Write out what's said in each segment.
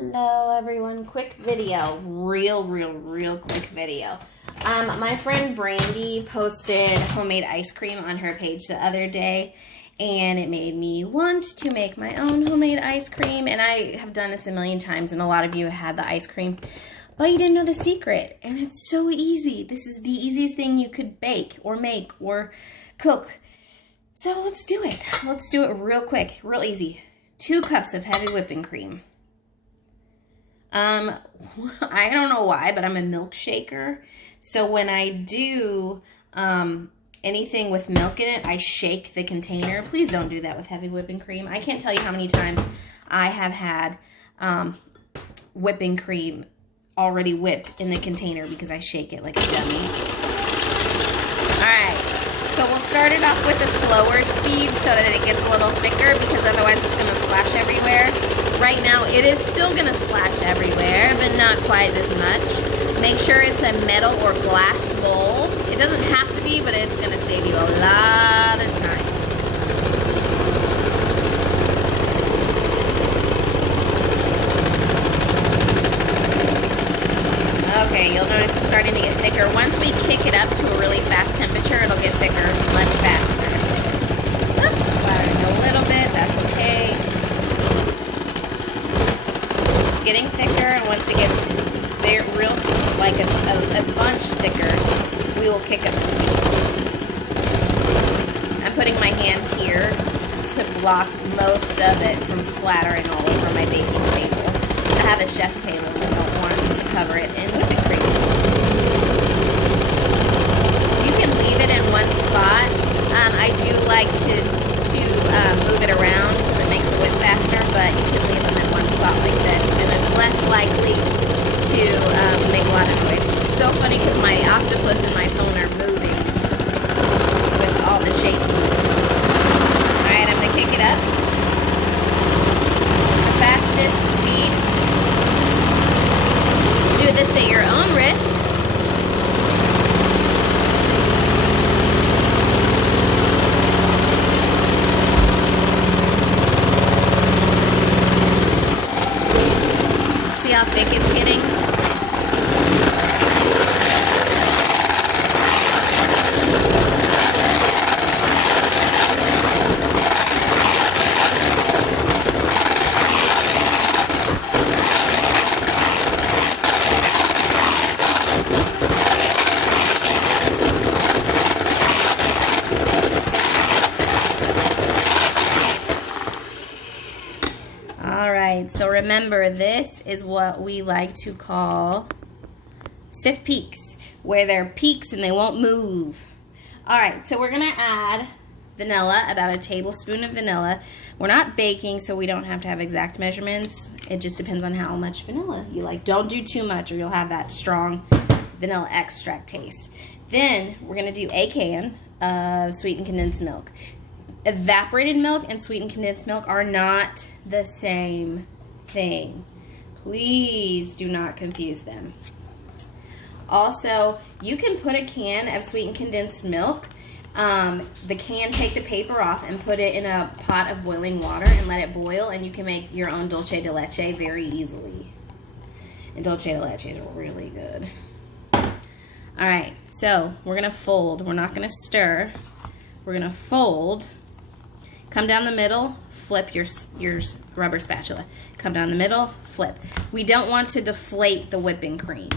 Hello everyone, quick video, real quick video. My friend Brandy posted homemade ice cream on her page the other day, and it made me want to make my own homemade ice cream. And I have done this a million times, and a lot of you have had the ice cream, but you didn't know the secret. And it's so easy. This is the easiest thing you could bake or make or cook. So let's do it. Let's do it real quick, real easy. 2 cups of heavy whipping cream. I don't know why, but I'm a milkshaker. So when I do anything with milk in it, I shake the container. Please don't do that with heavy whipping cream. I can't tell you how many times I have had whipping cream already whipped in the container because I shake it like a dummy. Alright, so we'll start it off with a slower speed so that it gets a little thicker, because otherwise it's going to splash everywhere. Right now, it is still going to splash everywhere, but not quite as much. Make sure it's a metal or glass bowl. It doesn't have to be, but it's going to save you a lot of time. Okay, you'll notice it's starting to get thicker. Once we kick it up to a really fast temperature, it'll get thicker much faster. Oops, splattering a little bit, that's okay. Getting thicker, and once it gets real, like a bunch thicker, we will kick up the speed. I'm putting my hand here to block most of it from splattering all over my baking table. I have a chef's table and I don't want to cover it in whipping cream. You can leave it in one spot. I do like to move it around because it makes it whip faster, but you can leave them in one spot like this, and it's less likely to make a lot of noise. It's so funny because my octopus and my phone are moving with all the shaking. Alright, I'm going to kick it up. The fastest speed. Do this at your own risk. See how thick it's getting? Alright, so remember, this is what we like to call stiff peaks, where they're peaks and they won't move. Alright, so we're going to add vanilla, about a tablespoon of vanilla. We're not baking, so we don't have to have exact measurements. It just depends on how much vanilla you like. Don't do too much or you'll have that strong vanilla extract taste. Then we're going to do a can of sweetened condensed milk. Evaporated milk and sweetened condensed milk are not the same thing. Please do not confuse them. Also, you can put a can of sweetened condensed milk, take the paper off and put it in a pot of boiling water and let it boil, and you can make your own dulce de leche very easily. And dulce de leches are really good. Alright, so we're going to fold. We're not going to stir. We're going to fold. Come down the middle, flip your rubber spatula. Come down the middle, flip. We don't want to deflate the whipping cream.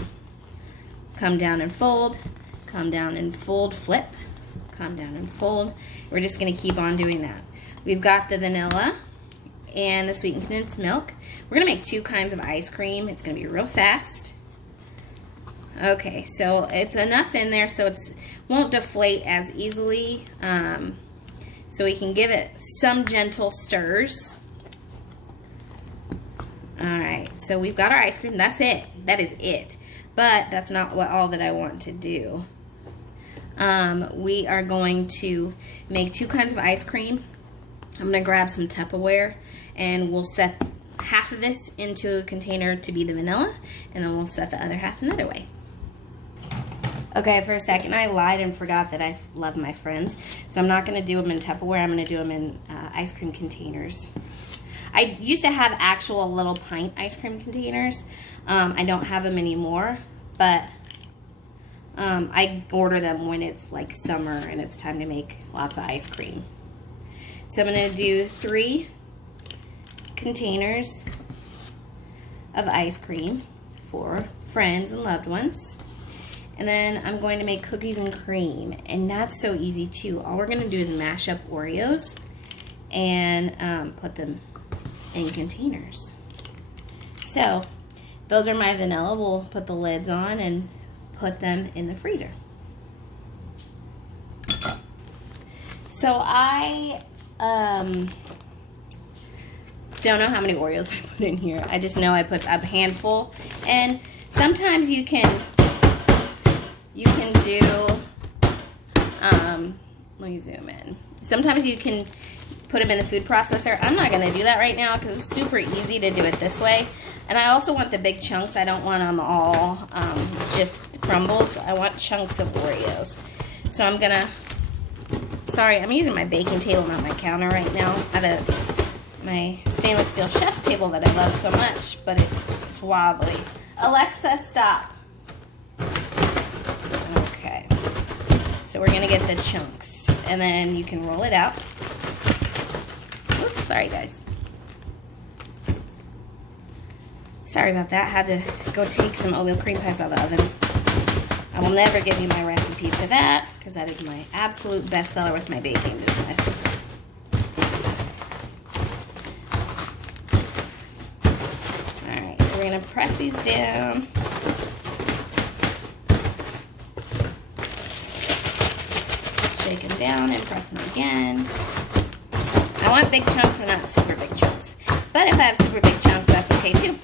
Come down and fold, flip, come down and fold. We're just going to keep on doing that. We've got the vanilla and the sweetened condensed milk. We're going to make 2 kinds of ice cream. It's going to be real fast. Okay, so it's enough in there so it won't deflate as easily. So we can give it some gentle stirs. Alright, so we've got our ice cream. That's it. That is it. But that's not all that I want to do. We are going to make 2 kinds of ice cream. I'm going to grab some Tupperware, and we'll set half of this into a container to be the vanilla, and then we'll set the other half another way. Okay, for a second I lied and forgot that I love my friends. So I'm not going to do them in Tupperware. I'm going to do them in ice cream containers. I used to have actual little pint ice cream containers. I don't have them anymore, but I order them when it's like summer and it's time to make lots of ice cream. So I'm going to do 3 containers of ice cream for friends and loved ones. And then I'm going to make cookies and cream, and that's so easy too. All we're going to do is mash up Oreos and put them in containers. So those are my vanilla. We'll put the lids on and put them in the freezer. So I don't know how many Oreos I put in here. I just know I put a handful, and sometimes you can do, let me zoom in. Sometimes you can put them in the food processor. I'm not going to do that right now because it's super easy to do it this way. And I also want the big chunks. I don't want them all just crumbles. I want chunks of Oreos. So I'm going to, sorry, I'm using my baking table, not my counter right now. I have my stainless steel chef's table that I love so much, but it's wobbly. Alexa, stop. Okay. So we're going to get the chunks, and then you can roll it out. Oops, sorry guys. Sorry about that. Had to go take some oatmeal cream pies out of the oven. I will never give you my recipe to that because that is my absolute bestseller with my baking business. Alright, so we're going to press these down. Shake them down and press them again. I want big chunks, but not super big chunks. But if I have super big chunks, that's okay too.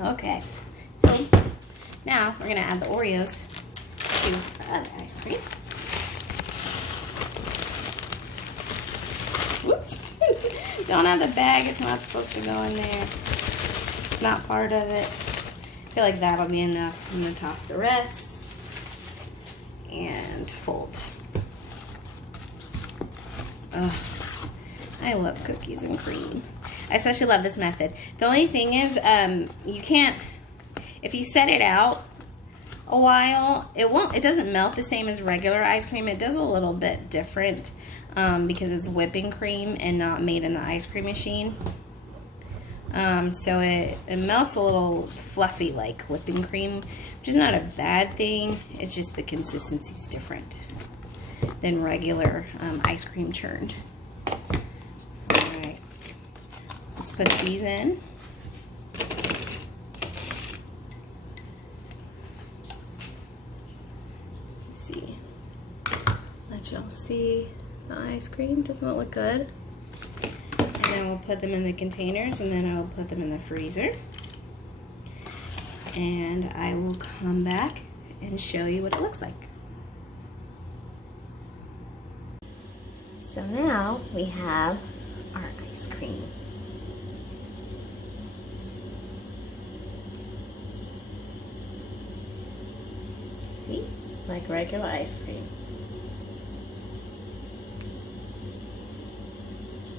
Okay, so now we're going to add the Oreos to the other ice cream. Whoops. Don't have the bag. It's not supposed to go in there. It's not part of it. I feel like that'll be enough. I'm going to toss the rest and fold. Ugh. I love cookies and cream. I especially love this method. The only thing is, you can't, if you set it out a while, it doesn't melt the same as regular ice cream. It does a little bit different because it's whipping cream and not made in the ice cream machine. So it melts a little fluffy like whipping cream, which is not a bad thing. It's just the consistency is different than regular ice cream churned. Alright, let's put these in. Let's see. Let y'all see the ice cream. Doesn't it look good? And then we'll put them in the containers, and then I'll put them in the freezer. And I will come back and show you what it looks like. So now we have our ice cream. See? Like regular ice cream.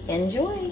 Enjoy!